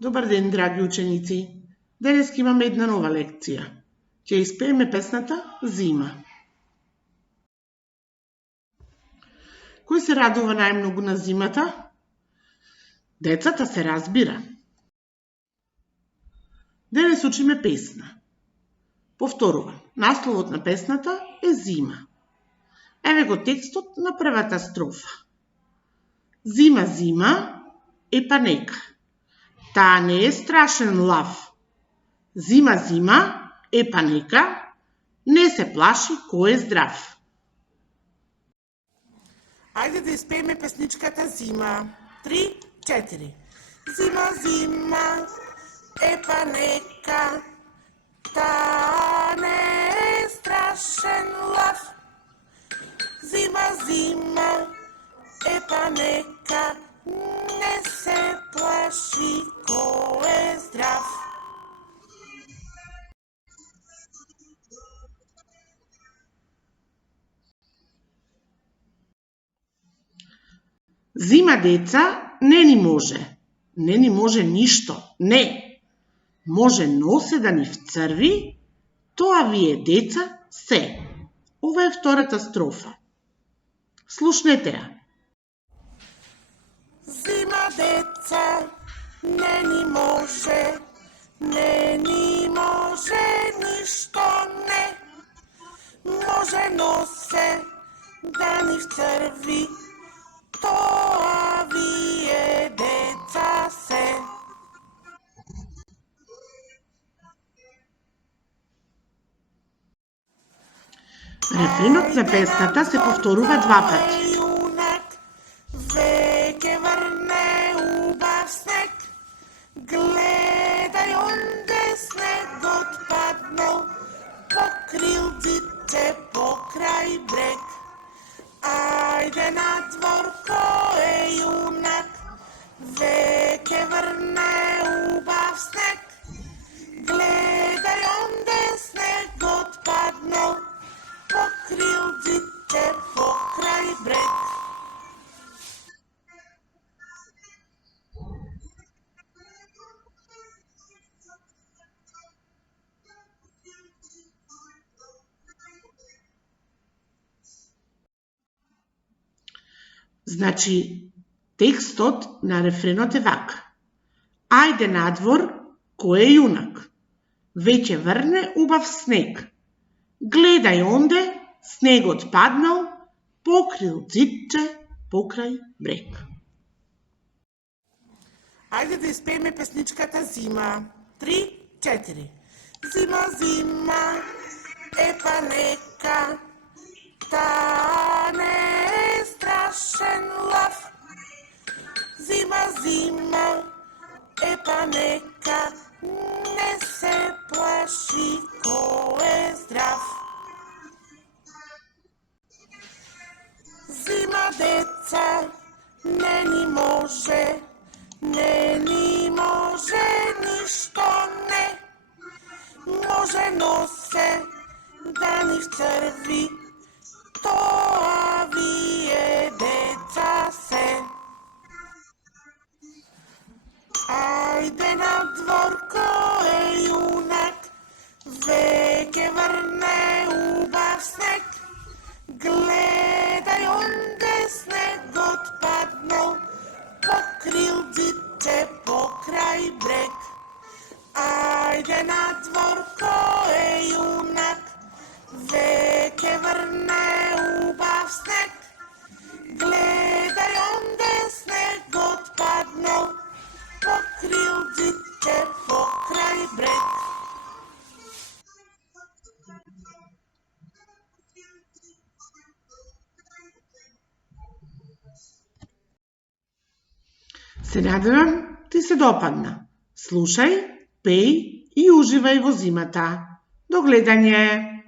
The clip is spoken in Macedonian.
Добар ден, драги ученици! Денес имаме една нова лекција. Ќе испееме песната Зима. Кој се радува најмногу на зимата? Децата, се разбира. Денес учиме песна. Повторувам, насловот на песната е Зима. Еве го текстот на првата строфа. Зима, зима, епа нека. Таа не е страшен лав. Зима, зима, епа нека, не се плаши кој е здрав. Ајде да испееме песничката Зима. 3, 4. Зима, зима, епа нека, таа не е страшен лав. Зима, зима, епа нека, не се плаши кој е здрав. Зима, деца, не ни може ништо, не. Може носе да ни вцрви, тоа вие деца се. Ова е втората строфа. Слушнете ја. Зима, деца, не ни може ништо, не. Може носе да ни вцрви, тоа вие деца се. Рефренот на песната се повторува два пати. Веќе врне убав снег, гледај онде снегот паднал, покрил дите покрај брег. Ајде на двор кој е јунак, веќе врне убав снег, гледај онде снегот паднал, покрил дите покрај брег. Значи, текстот на рефренот е вака. Ајде надвор, кој е јунак? Веќе врне убав снег. Гледај онде, снегот паднал, покрил дзидче покрај брег. Ајде да испееме песничката Зима. 3, 4. Зима, зима, епа нека, таа не е страшен лав. Зима, зима, епа нека, не се плаши кој е здрав. Зима, деца, не ни може ништо, не. Може носе да ни вцрви, тоа вие деца се. Ајде на двор кој е јунак, веќе врне убав снег, гледај онде снегот паднал, покрил дите покрај брег. Ајде на двор кој е јунак, веќе врне убав снег, гледај онде снегот паднал, покрил дите покрај брег. Се надевам ти се допадна. Слушај, пеј и уживај во зимата. До гледање!